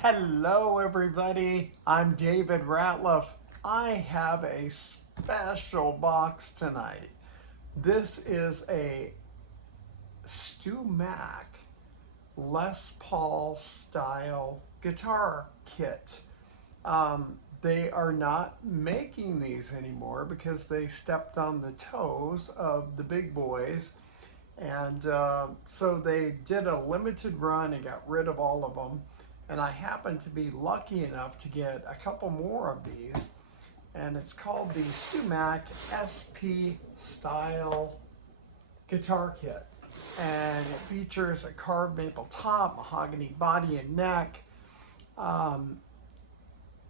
Hello everybody, I'm David Ratliff. I have a special box tonight. This is a Stu Mac Les Paul style guitar kit. They are not making these anymore because they stepped on the toes of the big boys. And so they did a limited run and got rid of all of them. And I happened to be lucky enough to get a couple more of these. And it's called the Stu Mac SP Style Guitar Kit. And it features a carved maple top, mahogany body and neck,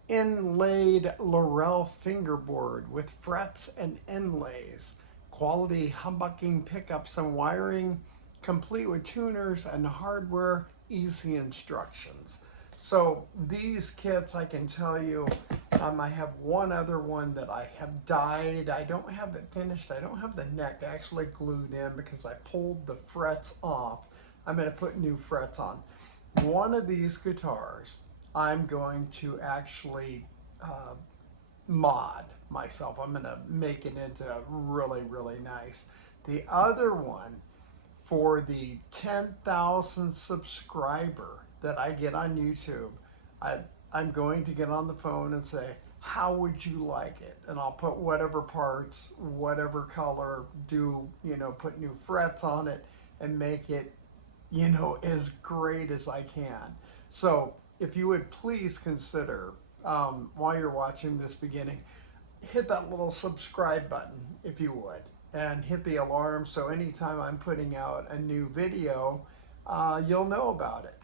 inlaid laurel fingerboard with frets and inlays, quality humbucking pickups and wiring, complete with tuners and hardware, easy instructions. So these kits, I can tell you, I have one other one that I have dyed. I don't have it finished. I don't have the neck actually glued in because I pulled the frets off. I'm going to put new frets on. One of these guitars, I'm going to actually mod myself. I'm going to make it into really, really nice. The other one, for the 10,000 subscriber that I get on YouTube, I'm going to get on the phone and say, how would you like it? And I'll put whatever parts, whatever color, put new frets on it and make it, as great as I can. So if you would please consider, while you're watching this beginning, hit that little subscribe button if you would, and hit the alarm so anytime I'm putting out a new video, you'll know about it.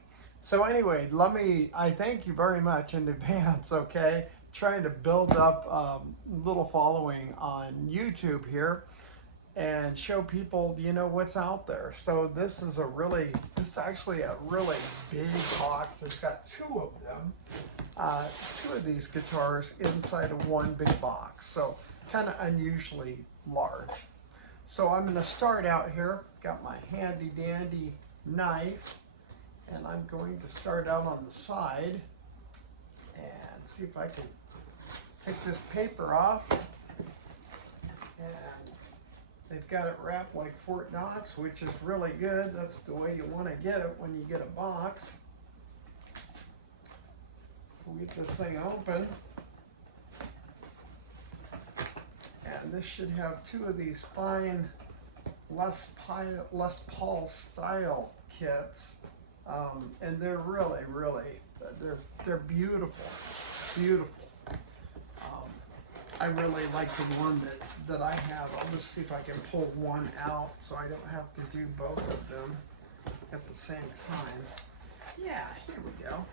So anyway, I thank you very much in advance, okay? Trying to build up a little following on YouTube here and show people, what's out there. So this is actually a really big box. It's got two of them, two of these guitars inside of one big box. So kind of unusually large. So I'm going to start out here. Got my handy dandy knife, and I'm going to start out on the side and see if I can take this paper off. And they've got it wrapped like Fort Knox, which is really good. That's the way you want to get it when you get a box. So we'll get this thing open. And this should have two of these fine Les Paul style kits. And they're really, they're beautiful, beautiful. I really like the one that I have. I'll just see if I can pull one out so I don't have to do both of them at the same time. Yeah, here we go.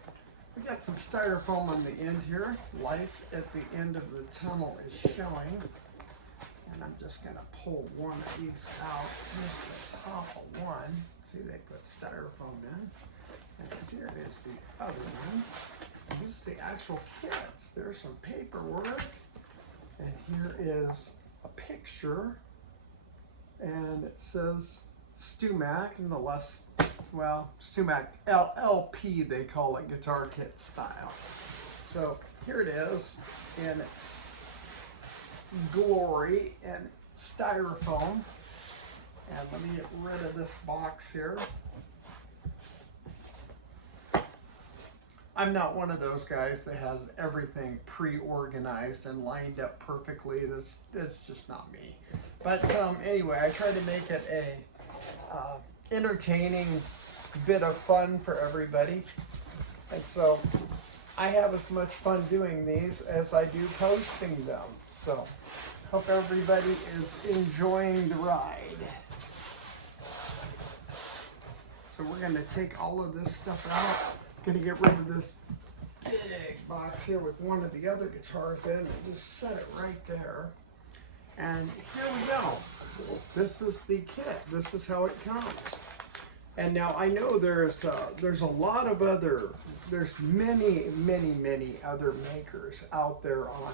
We got some styrofoam on the end here. Life at the end of the tunnel is showing. And I'm just going to pull one of these out. Here's the top of one. See, they put styrofoam in. And here is the other one. This is the actual kits. There's some paperwork. And here is a picture. And it says Stu Mac and Stu Mac LP, they call it, guitar kit style. So here it is in its glory and styrofoam. And let me get rid of this box here. I'm not one of those guys that has everything pre-organized and lined up perfectly. That's just not me. But anyway, I try to make it a entertaining bit of fun for everybody. And so I have as much fun doing these as I do posting them. So hope everybody is enjoying the ride. So we're going to take all of this stuff out. Going to get rid of this big box here with one of the other guitars in and just set it right there. And here we go. This is the kit. This is how it comes. And now I know there's a lot of there's many other makers out there on,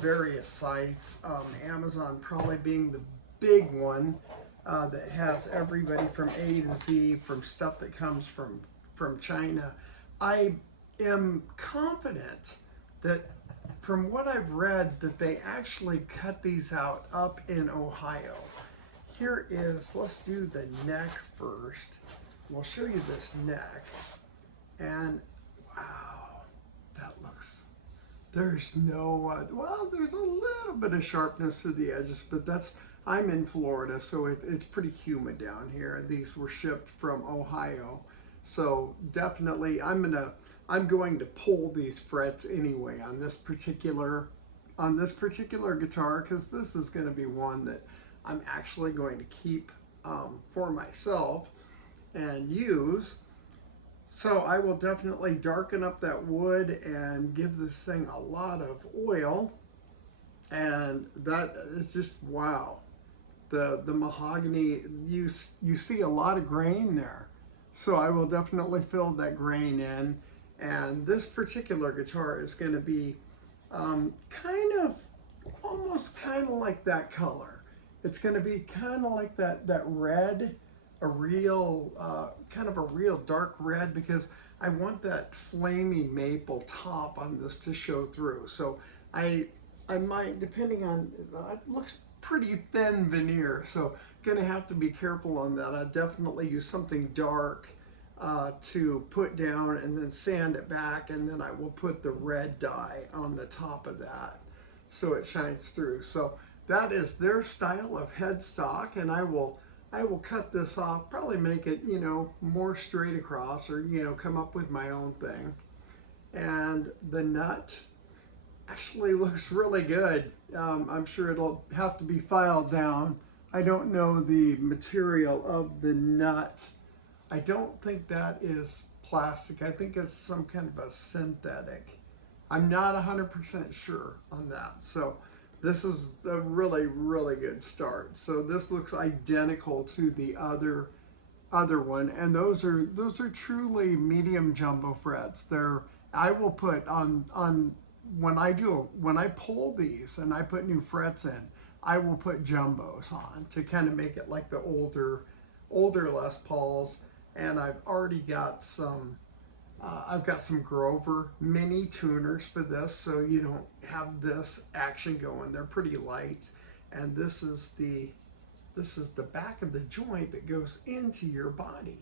various sites. Amazon probably being the big one that has everybody from A to Z, from stuff that comes from China. I am confident that from what I've read that they actually cut these out up in Ohio. Here is, let's do the neck first. We'll show you this neck. And wow, that looks, there's no, well, there's a little bit of sharpness to the edges, but that's, I'm in Florida, so it's pretty humid down here. These were shipped from Ohio. So definitely I'm going to pull these frets anyway on this particular guitar, because this is going to be one that I'm actually going to keep for myself and use. So I will definitely darken up that wood and give this thing a lot of oil, and that is just wow. The mahogany, you see a lot of grain there. So I will definitely fill that grain in. And this particular guitar is going to be almost kind of like that color. It's going to be kind of like that red, a real, kind of a real dark red, because I want that flaming maple top on this to show through. So I might, depending on, it looks pretty thin veneer, so gonna have to be careful on that. I definitely use something dark to put down and then sand it back, and then I will put the red dye on the top of that so it shines through. So that is their style of headstock, and I will cut this off, probably make it, you know, more straight across, or, you know, come up with my own thing. And the nut actually looks really good. I'm sure it'll have to be filed down. I don't know the material of the nut. I don't think that is plastic. I think it's some kind of a synthetic. I'm not 100% sure on that. So this is a really, really good start. So this looks identical to the other one, and those are truly medium jumbo frets. I will put on when I pull these and I put new frets in, I will put jumbos on to kind of make it like the older Les Pauls. And I've already got some Grover mini tuners for this, so you don't have this action going. They're pretty light, and this is the back of the joint that goes into your body.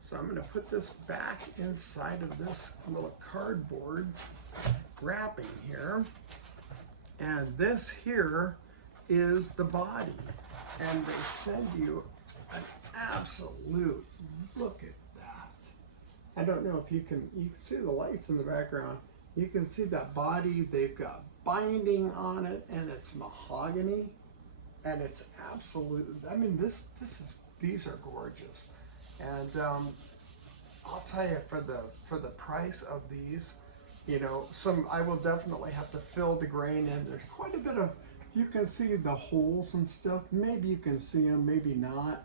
So I'm going to put this back inside of this little cardboard wrapping here, and this here is the body, and they send you an absolute, look at that. I don't know if you can see the lights in the background. You can see that body. They've got binding on it, and it's mahogany, and it's absolute. I mean, these are gorgeous. And I'll tell you, for the price of these, you know, I will definitely have to fill the grain in. There's quite a bit of, you can see the holes and stuff. Maybe you can see them, maybe not.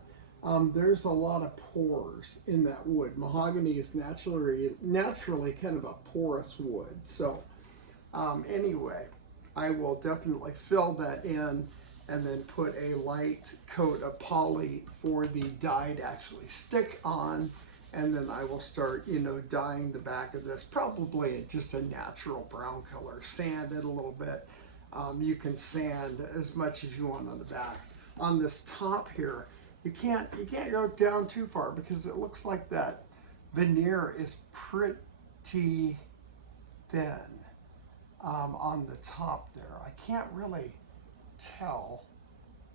There's a lot of pores in that wood. Mahogany is naturally kind of a porous wood. So anyway, I will definitely fill that in and then put a light coat of poly for the dye to actually stick on. And then I will start, you know, dyeing the back of this, probably just a natural brown color. Sand it a little bit. You can sand as much as you want on the back. On this top here, you can't go down too far, because it looks like that veneer is pretty thin on the top there. I can't really tell.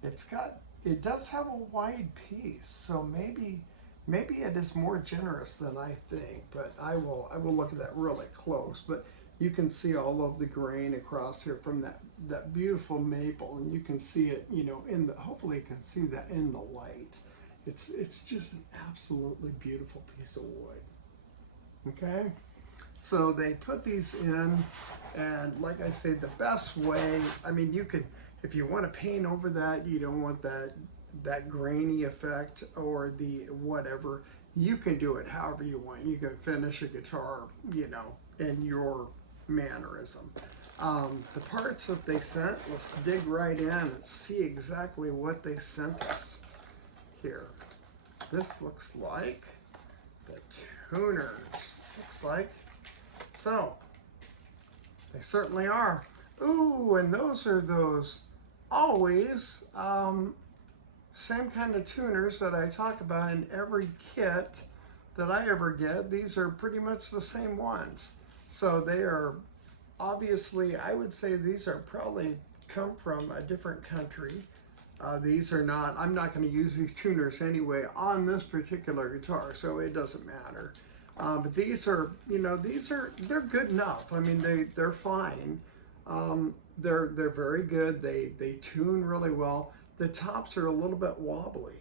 It does have a wide piece, so maybe it is more generous than I think, but I will look at that really close. But you can see all of the grain across here from that beautiful maple, and you can see it, you know, hopefully you can see that in the light. It's just an absolutely beautiful piece of wood. Okay, so they put these in, and like I say, the best way, I mean, you could, if you want to paint over that, you don't want that grainy effect or the whatever, you can do it however you want. You can finish a guitar, you know, in your mannerism. The parts that they sent, let's dig right in and see exactly what they sent us here. This looks like the tuners. Looks like So, they certainly are. Ooh, and those are those always same kind of tuners that I talk about in every kit that I ever get. These are pretty much the same ones. So they are obviously, I would say these are probably come from a different country. These are not, I'm not going to use these tuners anyway on this particular guitar, so it doesn't matter. But these are, you know, they're good enough. I mean, they're fine. They're very good. They tune really well. The tops are a little bit wobbly.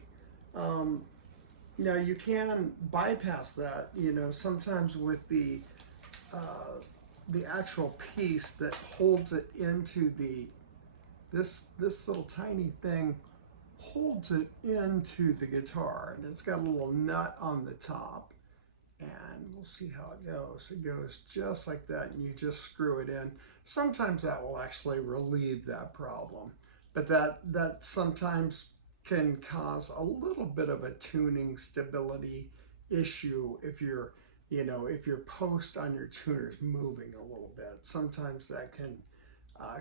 Now you can bypass that, you know, sometimes with the actual piece that holds it into this little tiny thing holds it into the guitar, and it's got a little nut on the top, and we'll see how it goes. It goes just like that, and you just screw it in. Sometimes that will actually relieve that problem, but that sometimes can cause a little bit of a tuning stability issue if you're, you know, if your post on your tuner is moving a little bit. Sometimes that can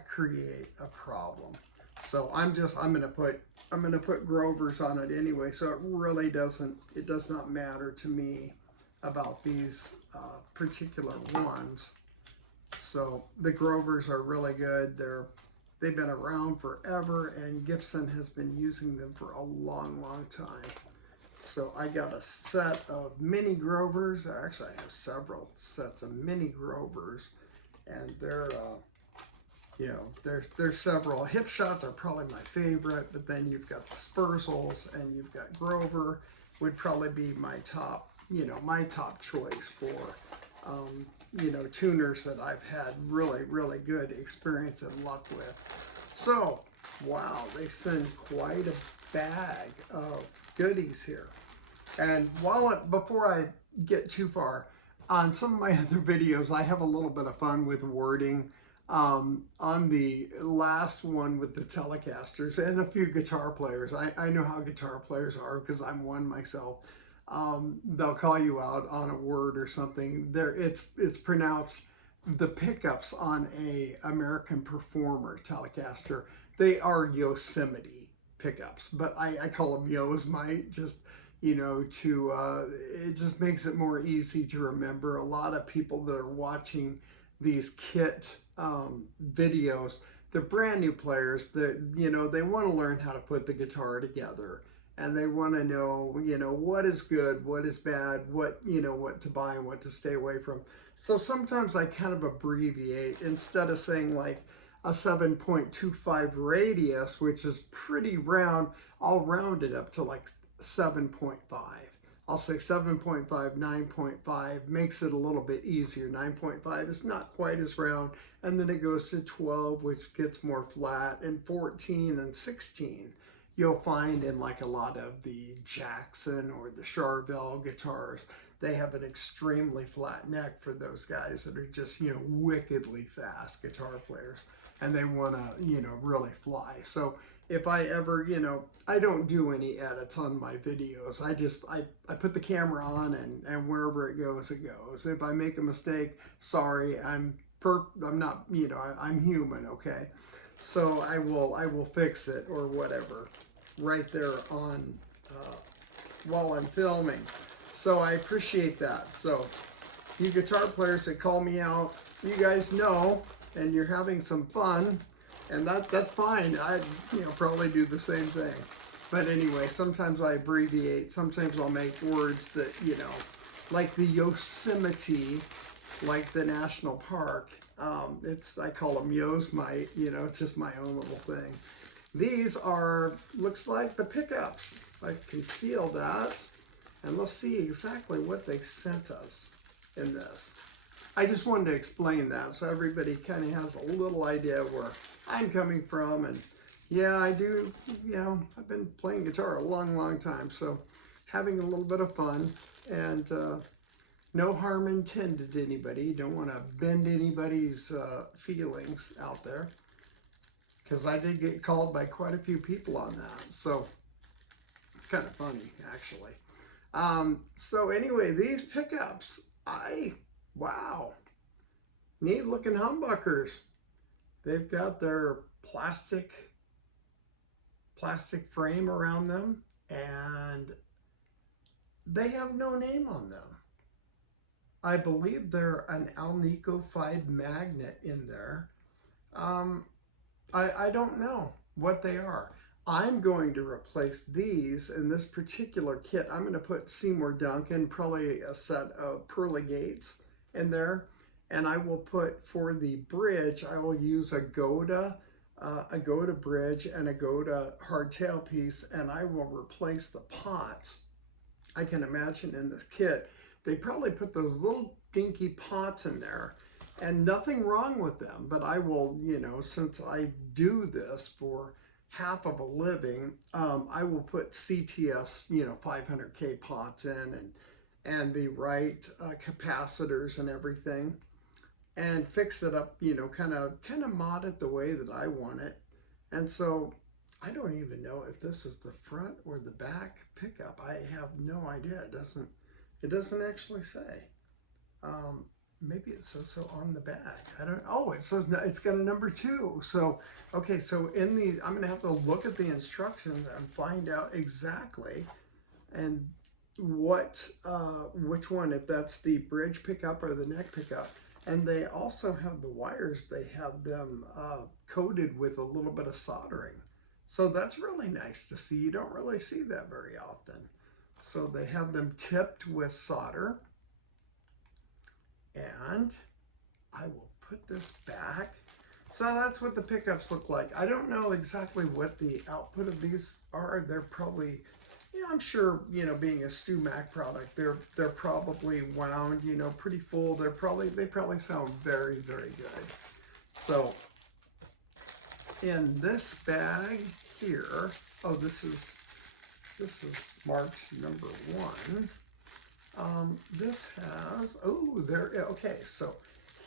create a problem. So I'm gonna put Grovers on it anyway. So it really does not matter to me about these particular ones. So the Grovers are really good. They've been around forever, and Gibson has been using them for a long time. So I got a set of mini Grovers. Actually, I have several sets of mini Grovers, and they're you know, there's several. Hip shots are probably my favorite, but then you've got the Spurzels, and you've got Grover would probably be my top, you know, my top choice for you know, tuners that I've had really good experience and luck with. So, wow, they send quite a bag of goodies here. And before I get too far, on some of my other videos, I have a little bit of fun with wording. On the last one with the Telecasters and a few guitar players, I know how guitar players are because I'm one myself. They'll call you out on a word or something. It's pronounced, the pickups on a American Performer Telecaster, they are Yosemite pickups, but I call them Yosemite, just, you know, it just makes it more easy to remember. A lot of people that are watching these kit videos, they're brand new players that, you know, they want to learn how to put the guitar together, and they want to know, you know, what is good, what is bad, what, you know, what to buy and what to stay away from. So sometimes I kind of abbreviate. Instead of saying like a 7.25 radius, which is pretty round, I'll round it up to like 7.5. I'll say 7.5, 9.5, makes it a little bit easier. 9.5 is not quite as round, and then it goes to 12, which gets more flat, and 14 and 16. You'll find in like a lot of the Jackson or the Charvel guitars, they have an extremely flat neck for those guys that are just, you know, wickedly fast guitar players, and they want to, you know, really fly. So if I ever, you know, I don't do any edits on my videos. I put the camera on, and wherever it goes, it goes. If I make a mistake, sorry, I'm not, you know, I'm human, okay? So I will fix it or whatever right there on while I'm filming. So I appreciate that. So you guitar players that call me out, you guys know, and you're having some fun, and that's fine. I, you know, probably do the same thing. But anyway, sometimes I abbreviate. Sometimes I'll make words that, you know, like the Yosemite, like the national park. I call them Yosemite, you know, it's just my own little thing. These are, looks like the pickups. I can feel that. And let's see exactly what they sent us in this. I just wanted to explain that so everybody kind of has a little idea where I'm coming from. And yeah, I do, you know, I've been playing guitar a long time, so having a little bit of fun, and no harm intended to anybody. You don't want to bend anybody's feelings out there, because I did get called by quite a few people on that, so it's kind of funny, actually. So anyway, these pickups, wow. neat looking humbuckers. They've got their plastic frame around them, and they have no name on them. I believe they're an Alnico 5 magnet in there. I don't know what they are. I'm going to replace these in this particular kit. I'm going to put Seymour Duncan, probably a set of pearly gates in there. And I will put, for the bridge, I will use a Gotoh bridge and a Gotoh hard tailpiece, and I will replace the pots. I can imagine in this kit, they probably put those little dinky pots in there, and nothing wrong with them, but I will, you know, since I do this for half of a living, I will put CTS, you know, 500K pots in, and the right capacitors and everything, and fix it up, you know, kind of mod it the way that I want it. And so I don't even know if this is the front or the back pickup. I have no idea. It doesn't actually say. Maybe it says so on the back. I don't. Oh, it says it's got a number 2. So okay. So in the, I'm gonna have to look at the instructions and find out exactly and what which one, if that's the bridge pickup or the neck pickup. And they also have the wires. They have them coated with a little bit of soldering. So that's really nice to see. You don't really see that very often. So they have them tipped with solder. And I will put this back. So that's what the pickups look like. I don't know exactly what the output of these are. They're probably, yeah, I'm sure, you know, being a Stu Mac product, they're probably wound, you know, pretty full. They probably sound very, very good. So in this bag here, oh, this is marked number 1. This has, oh, there, okay, so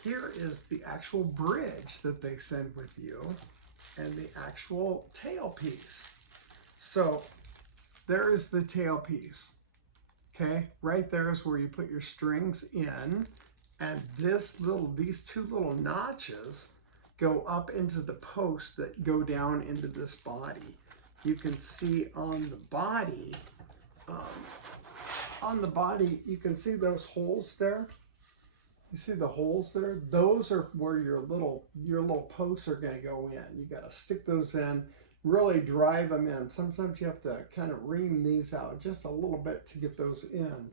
here is the actual bridge that they send with you and the actual tailpiece. So there is the tailpiece, okay? Right there is where you put your strings in, and these 2 little notches go up into the posts that go down into this body. You can see on the body, you can see those holes there. You see the holes there? Those are where your little posts are going to go in. You got to stick those in, really drive them in. Sometimes you have to kind of ream these out just a little bit to get those in.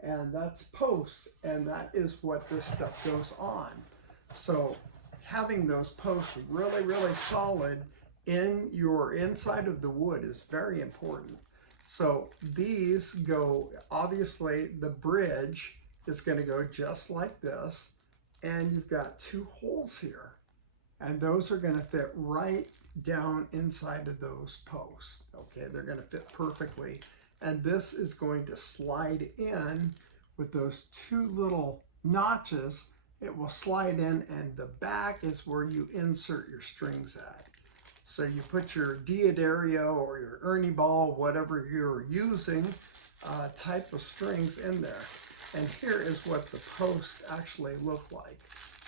And that's posts, and that is what this stuff goes on. So having those posts really, really solid in your inside of the wood is very important. So these go, obviously the bridge is going to go just like this, and you've got 2 holes here, and those are going to fit right down inside of those posts. Okay, they're going to fit perfectly, and this is going to slide in with those 2 little notches. It will slide in, and the back is where you insert your strings at. So you put your Diodario or your Ernie ball, whatever you're using, type of strings in there. And here is what the posts actually look like.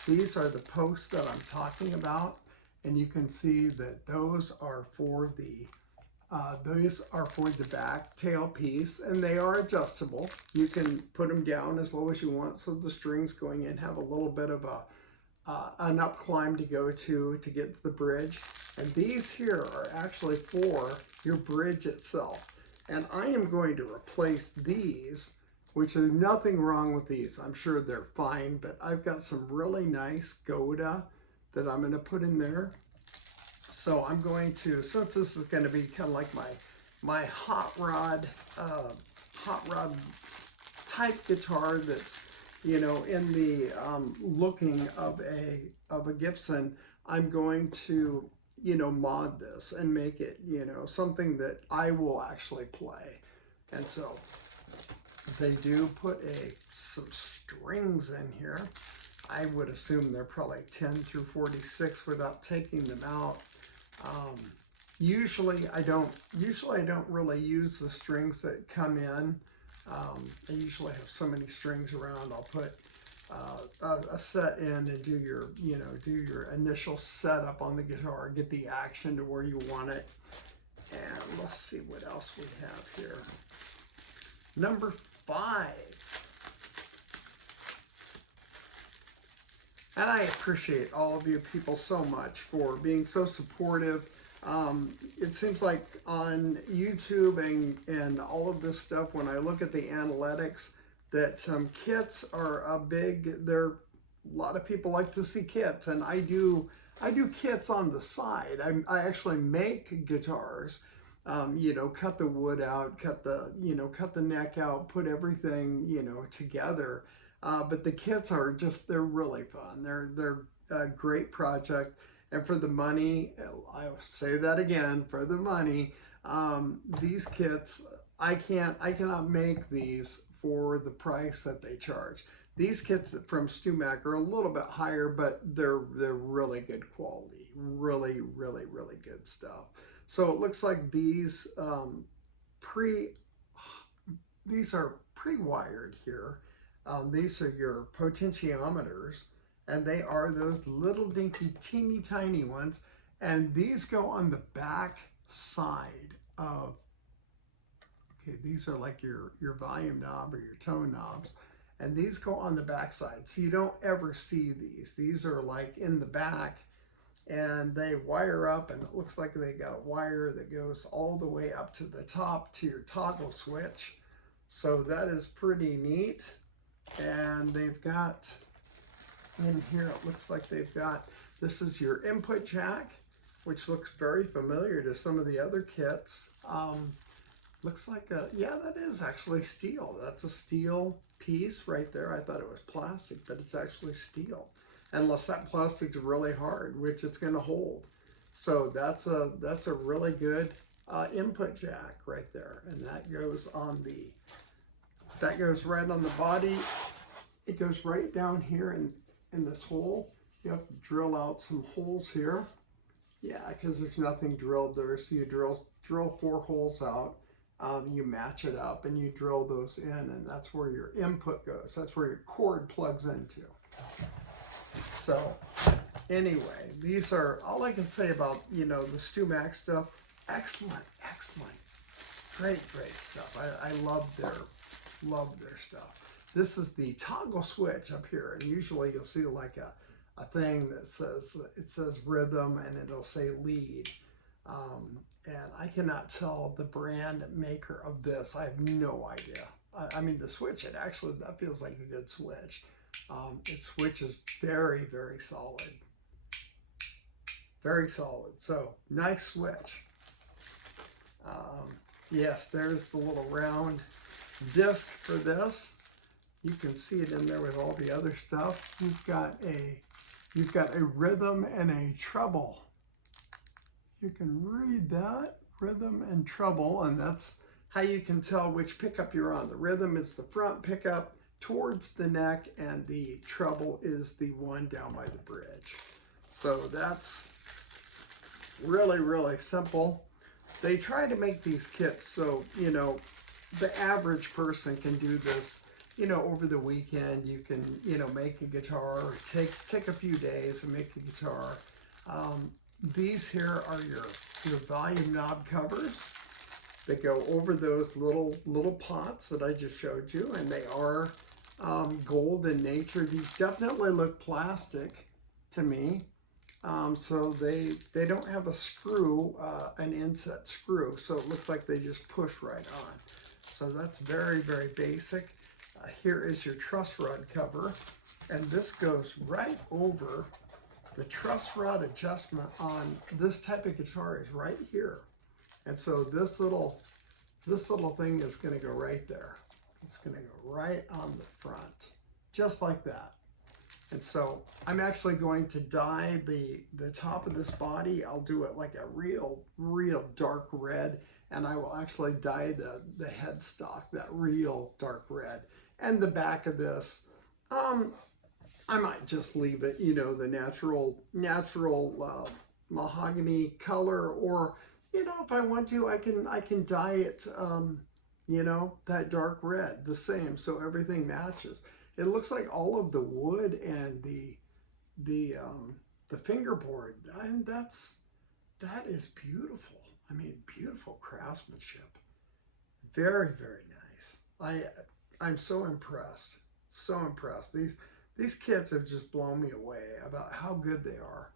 These are the posts that I'm talking about, and you can see that those are for the back tailpiece, and they are adjustable. You can put them down as low as you want, so the strings going in have a little bit of an up climb to go to get to the bridge. And these here are actually for your bridge itself. And I am going to replace these, which is nothing wrong with these. I'm sure they're fine, but I've got some really nice Gotoh that I'm going to put in there. So I'm going to, since this is going to be kind of like my hot rod type guitar that's, you know, in the looking of a Gibson, I'm going to, you know, mod this and make it, you know, something that I will actually play. And so they do put some strings in here. I would assume they're probably 10 through 46 without taking them out. Usually I don't really use the strings that come in. I usually have so many strings around. I'll put a set in and do your, do your initial setup on the guitar, get the action to where you want it. And let's see what else we have here. Number 5. And I appreciate all of you people so much for being so supportive. It seems like on YouTube and all of this stuff, when I look at the analytics, that kits are a a lot of people like to see kits, and I do kits on the side. I actually make guitars, cut the wood out, cut the neck out, put everything, together. But the kits are they're really fun. They're a great project. And for the money, I will say that again, for the money, these kits, I cannot make these for the price that they charge. These kits from StewMac are a little bit higher, but they're really good quality. Really, really, really good stuff. So it looks like these are pre-wired here. These are your potentiometers, and they are those little dinky teeny tiny ones, and these go on the back side of, okay, these are like your volume knob or your tone knobs, and these go on the back side, so you don't ever see these. These are like in the back, and they wire up, and it looks like they got a wire that goes all the way up to the top to your toggle switch. So that is pretty neat. And they've got in here, it looks like they've got, this is your input jack, which looks very familiar to some of the other kits. Looks like yeah, that is actually steel. That's a steel piece right there. I thought it was plastic, but it's actually steel. Unless that plastic's really hard, which it's going to hold. So that's a really good input jack right there, and that goes on that goes right on the body. It goes right down here in this hole. You have to drill out some holes here. Yeah, because there's nothing drilled there. So you drill 4 holes out. You match it up and you drill those in, and that's where your input goes. That's where your cord plugs into. So anyway, these are all I can say about, the StewMac stuff. Excellent, excellent. Great stuff. I love their stuff. This is the toggle switch up here, and usually you'll see like a thing that says rhythm, and it'll say lead. And I cannot tell the brand maker of this. I have no idea. I mean, the switch, that feels like a good switch. It switches very, very solid. Very solid. So nice switch. Yes, there's the little round disc for this. You can see it in there with all the other stuff. You've got a rhythm and a treble. You can read that, rhythm and treble, and that's how you can tell which pickup you're on. The rhythm is the front pickup towards the neck, and the treble is the one down by the bridge. So that's really, really simple. They try to make these kits so, the average person can do this, over the weekend. You can, make a guitar, or take a few days and make a guitar. These here are your volume knob covers that go over those little pots that I just showed you, and they are gold in nature. These definitely look plastic to me. So they don't have a screw, an inset screw, so it looks like they just push right on. So that's very, very basic. Here is your truss rod cover, and this goes right over the truss rod adjustment on this type of guitar is right here. And so this little thing is going to go right there. It's going to go right on the front, just like that. And so I'm actually going to dye the top of this body. I'll do it like a real dark red, and I will actually dye the headstock that real dark red. And the back of this, I might just leave it, the natural mahogany color, or if I want to, I can dye it, that dark red the same, so everything matches. it looks like all of the wood and the fingerboard, and that is beautiful. I mean, beautiful craftsmanship. Very, very nice. I'm so impressed. So impressed. These kids have just blown me away about how good they are.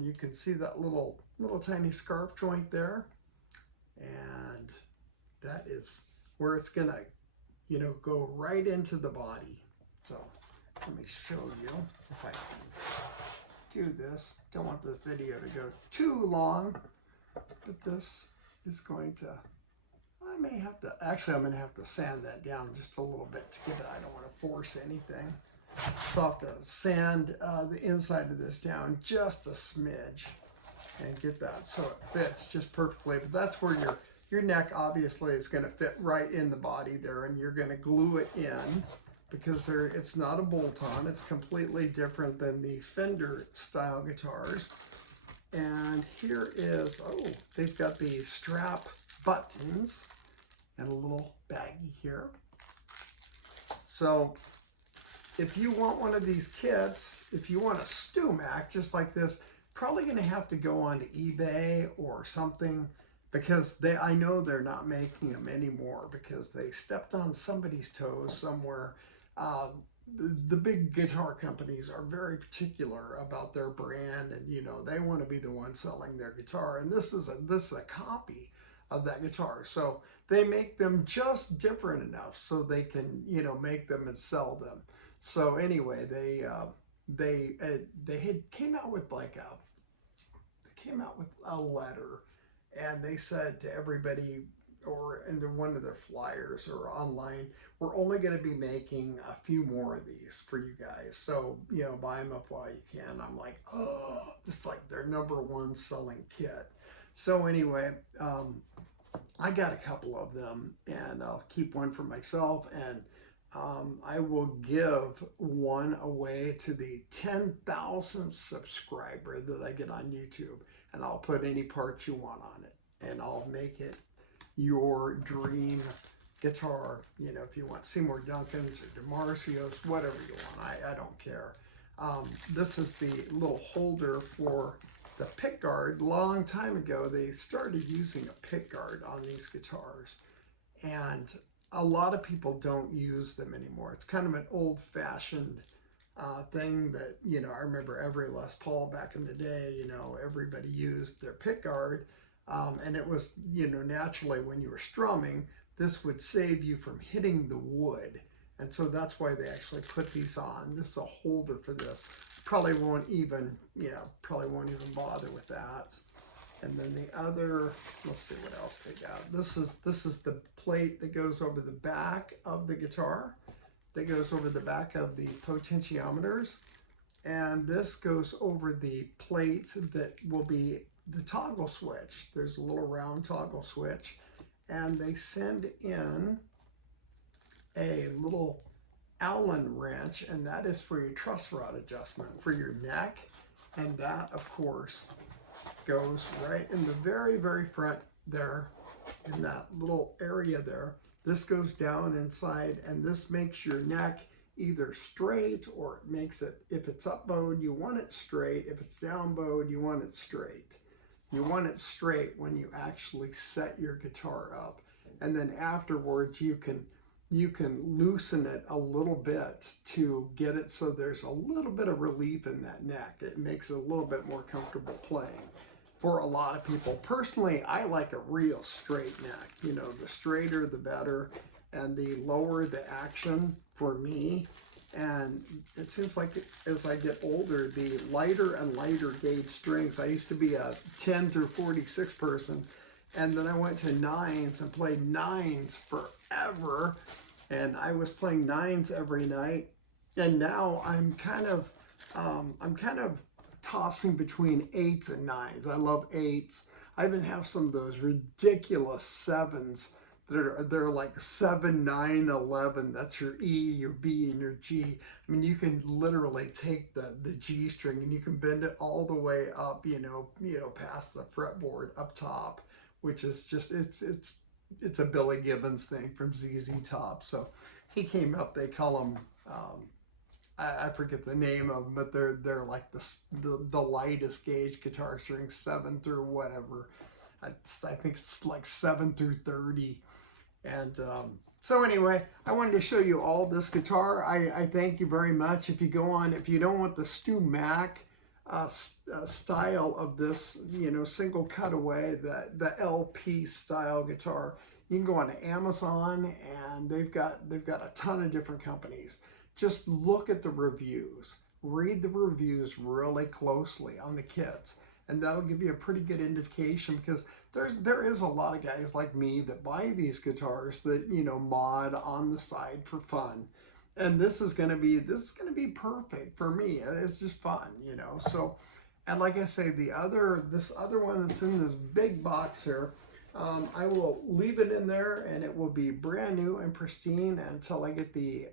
You can see that little tiny scarf joint there, and that is where it's gonna, go right into the body. So let me show you if I can do this. Don't want the video to go too long, but this is going to, I'm going to have to sand that down just a little bit to get it. I don't want to force anything. So I'll have to sand the inside of this down just a smidge and get that so it fits just perfectly. But that's where your neck obviously is going to fit right in the body there, and you're going to glue it in because it's not a bolt-on. It's completely different than the Fender style guitars. And here is, they've got the strap buttons and a little baggie here. So if you want one of these kits, if you want a StewMac just like this, probably going to have to go onto eBay or something, because I know they're not making them anymore because they stepped on somebody's toes somewhere. The big guitar companies are very particular about their brand, and they want to be the one selling their guitar, and this is a copy of that guitar. So they make them just different enough so they can make them and sell them. So anyway, they came out with a letter, and they said to everybody, or in one of their flyers or online, we're only going to be making a few more of these for you guys. So, buy them up while you can. I'm like, oh, this is like their #1 selling kit. So anyway, I got a couple of them, and I'll keep one for myself, and I will give one away to the 10,000th subscriber that I get on YouTube, and I'll put any parts you want on it, and I'll make it your dream guitar. If you want Seymour Duncan's or DeMarcio's, whatever you want, I don't care. This is the little holder for the pick guard. Long time ago, they started using a pick guard on these guitars, and a lot of people don't use them anymore. It's kind of an old-fashioned thing that, I remember every Les Paul back in the day, everybody used their pick guard. And it was, naturally when you were strumming, this would save you from hitting the wood. And so that's why they actually put these on. This is a holder for this. Probably won't even bother with that. And then the other, let's see what else they got. This is the plate that goes over the back of the guitar, that goes over the back of the potentiometers. And this goes over the plate that will be the toggle switch. There's a little round toggle switch, and they send in a little Allen wrench, and that is for your truss rod adjustment for your neck. And that, of course, goes right in the very, very front there, in that little area there. This goes down inside, and this makes your neck either straight, or it makes it, if it's up bowed, you want it straight. If it's down bowed, you want it straight. You want it straight when you actually set your guitar up. And then afterwards, you can loosen it a little bit to get it so there's a little bit of relief in that neck. It makes it a little bit more comfortable playing for a lot of people. Personally, I like a real straight neck. The straighter, the better, and the lower the action for me. And it seems like as I get older, the lighter and lighter gauge strings. I used to be a 10 through 46 person, and then I went to 9s and played 9s forever, and I was playing 9s every night. And now I'm kind of tossing between 8s and 9s. I love 8s. I even have some of those ridiculous 7s. They're like 7, 9, 11. That's your E, your B, and your G. I mean, you can literally take the G string and you can bend it all the way up, past the fretboard up top, which is just, it's a Billy Gibbons thing from ZZ Top. So he came up, they call him I forget the name of them, but they're like the lightest gauge guitar strings, 7 through whatever. I think it's like 7 through 30. And so anyway, I wanted to show you all this guitar. I thank you very much. If you don't want the Stu Mac style of this, you know, single cutaway, the LP style guitar, you can go on Amazon, and they've got a ton of different companies. Just look at the reviews. Read the reviews really closely on the kits, and that'll give you a pretty good indication, because there is a lot of guys like me that buy these guitars that, you know, mod on the side for fun. And this is gonna be perfect for me. It's just fun, you know. So, and like I say, this other one that's in this big box here, I will leave it in there, and it will be brand new and pristine until I get the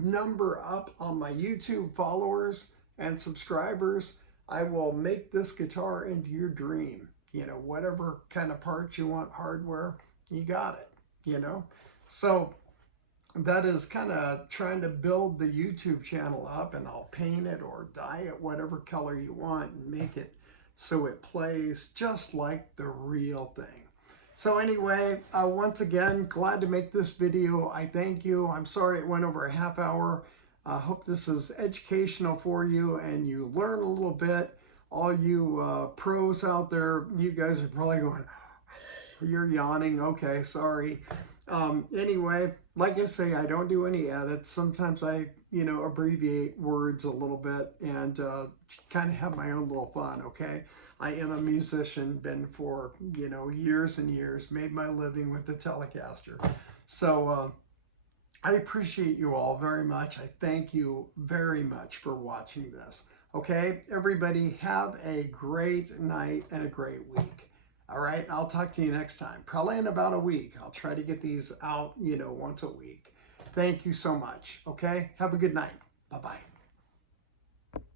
number up on my YouTube followers and subscribers. I will make this guitar into your dream. You know, whatever kind of parts you want, hardware, you got it, you know. So that is kind of trying to build the YouTube channel up, and I'll paint it or dye it whatever color you want and make it so it plays just like the real thing. So anyway, once again, glad to make this video. I thank you. I'm sorry it went over a half hour. I hope this is educational for you and you learn a little bit. All you pros out there, you guys are probably going, you're yawning. Okay, sorry. Anyway, like I say, I don't do any edits. Sometimes I, you know, abbreviate words a little bit and kind of have my own little fun, okay? I am a musician, been for, you know, years and years, made my living with the Telecaster. So I appreciate you all very much. I thank you very much for watching this. Okay, everybody have a great night and a great week. All right, I'll talk to you next time. Probably in about a week. I'll try to get these out, you know, once a week. Thank you so much. Okay, have a good night. Bye-bye.